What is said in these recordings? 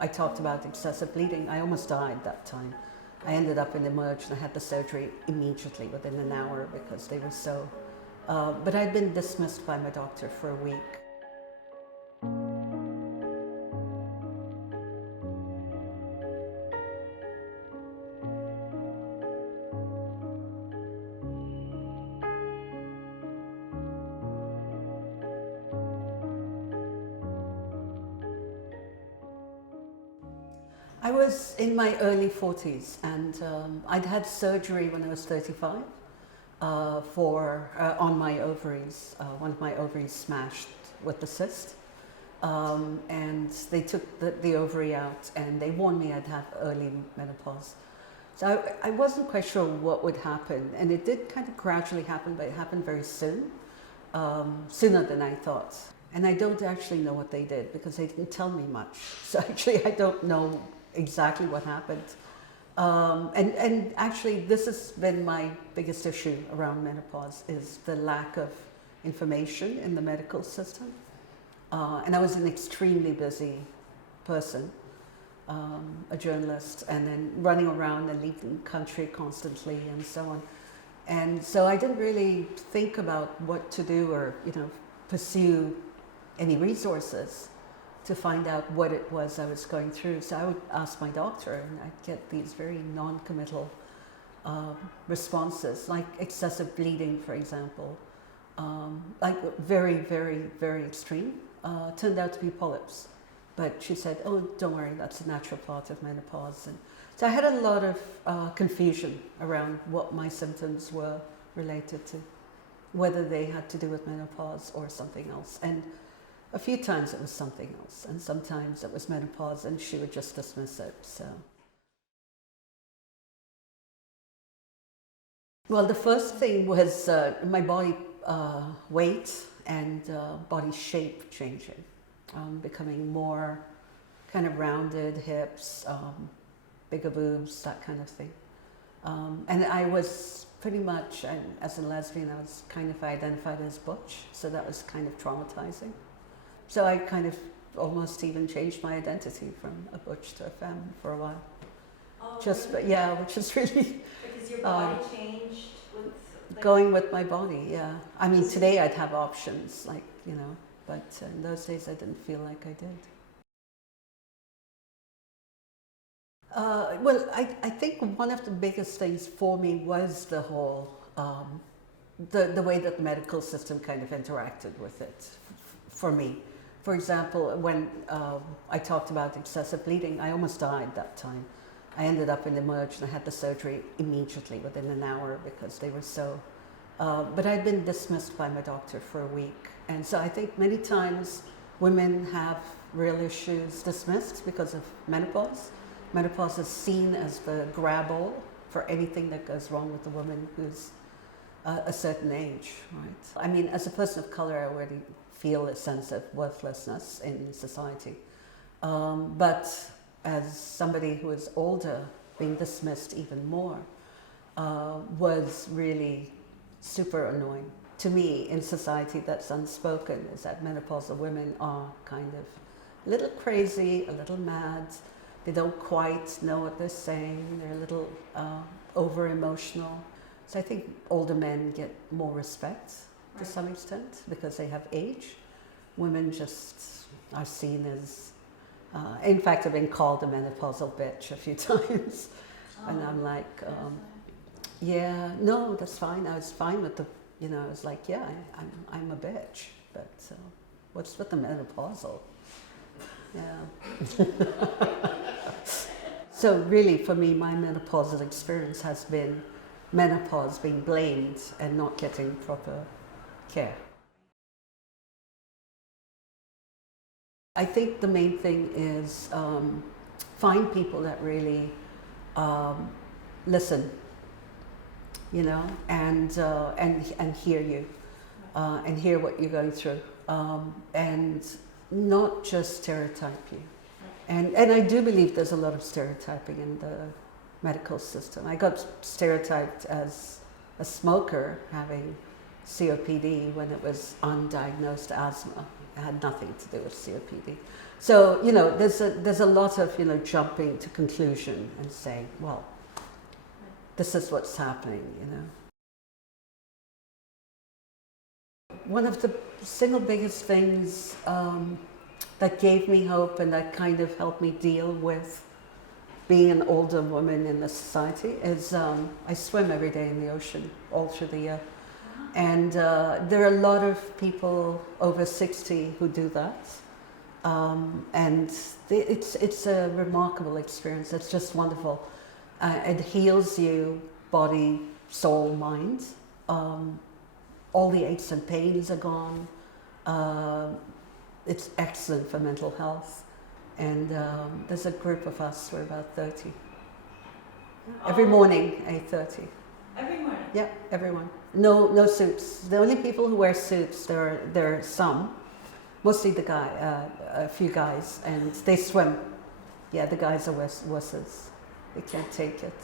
I talked about excessive bleeding. I almost died that time. I ended up in emerge and I had the surgery immediately within an hour because they were so, but I'd been dismissed by my doctor for a week. I was in my early 40s and I'd had surgery when I was 35 on my ovaries. One of my ovaries smashed with the cyst. And they took the ovary out and they warned me I'd have early menopause. So I wasn't quite sure what would happen, and it did kind of gradually happen, but it happened very soon, sooner than I thought. And I don't actually know what they did because they didn't tell me much. So actually I don't know exactly what happened. And actually this has been my biggest issue around menopause, is the lack of information in the medical system. And I was an extremely busy person, a journalist, and then running around and leaving the country constantly and so on. And so I didn't really think about what to do or, pursue any resources to find out what it was I was going through. So I would ask my doctor and I'd get these very non-committal responses, like excessive bleeding, for example, like very, very, very extreme. Turned out to be polyps, but she said, "Oh, don't worry, that's a natural part of menopause." And so I had a lot of confusion around what my symptoms were related to, whether they had to do with menopause or something else. And a few times it was something else, and sometimes it was menopause, and she would just dismiss it. So, well, the first thing was my body weight and body shape changing, becoming more kind of rounded hips, bigger boobs, that kind of thing. And I was pretty much, as a lesbian, I was kind of identified as butch, so that was kind of traumatizing. So I kind of almost even changed my identity from a butch to a femme for a while. Oh, Just, really? but yeah, which is really because your body changed with going with my body, yeah. I mean, today I'd have options, like, but in those days I didn't feel like I did. Well, I think one of the biggest things for me was the whole, the way that the medical system kind of interacted with it for me. For example, when I talked about excessive bleeding, I almost died that time. I ended up in emerge and I had the surgery immediately within an hour because they were so, but I'd been dismissed by my doctor for a week. And so I think many times women have real issues dismissed because of menopause. Menopause is seen as the grab-all for anything that goes wrong with a woman who's a certain age, right? I mean, as a person of color, I already feel a sense of worthlessness in society. But as somebody who is older, being dismissed even more was really super annoying. To me, in society, that's unspoken, is that menopausal women are kind of a little crazy, a little mad. They don't quite know what they're saying. They're a little over-emotional. So I think older men get more respect to some extent because they have age. Women just are seen as, in fact, I've been called a menopausal bitch a few times. And I'm like, yeah, no, that's fine. I was fine with the, I was like, yeah, I'm a bitch. But what's with the menopausal? Yeah. So really, for me, my menopausal experience has been menopause being blamed and not getting proper care. I think the main thing is find people that really listen, and hear you, and hear what you're going through, and not just stereotype you. And I do believe there's a lot of stereotyping in the medical system. I got stereotyped as a smoker having COPD when it was undiagnosed asthma. It had nothing to do with COPD. So, there's a lot of, jumping to conclusion and saying, well, this is what's happening. One of the single biggest things that gave me hope and that kind of helped me deal with being an older woman in the society is I swim every day in the ocean all through the year. And there are a lot of people over 60 who do that. And it's a remarkable experience. It's just wonderful. It heals you, body, soul, mind. All the aches and pains are gone. It's excellent for mental health. And there's a group of us, we're about 30. Every morning, 8:30. Every morning? Yeah, everyone. No suits. The only people who wear suits, there are some, mostly a few guys, and they swim. Yeah, the guys are wusses. They can't take it.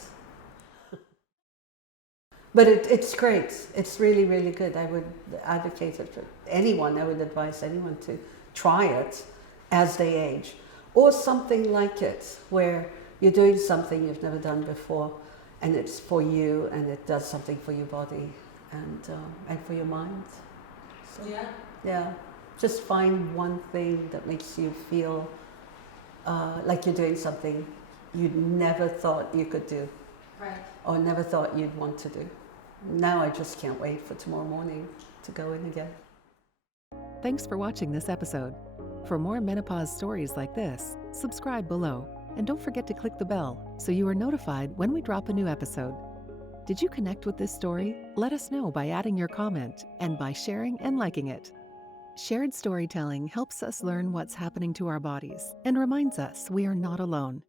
But it's great. It's really, really good. I would advocate it for anyone. I would advise anyone to try it as they age. Or something like it, where you're doing something you've never done before, and it's for you, and it does something for your body and for your mind. So, yeah. Just find one thing that makes you feel like you're doing something you never thought you could do, Right. or never thought you'd want to do. Now I just can't wait for tomorrow morning to go in again. Thanks for watching this episode. For more menopause stories like this, subscribe below, and don't forget to click the bell so you are notified when we drop a new episode. Did you connect with this story? Let us know by adding your comment and by sharing and liking it. Shared storytelling helps us learn what's happening to our bodies and reminds us we are not alone.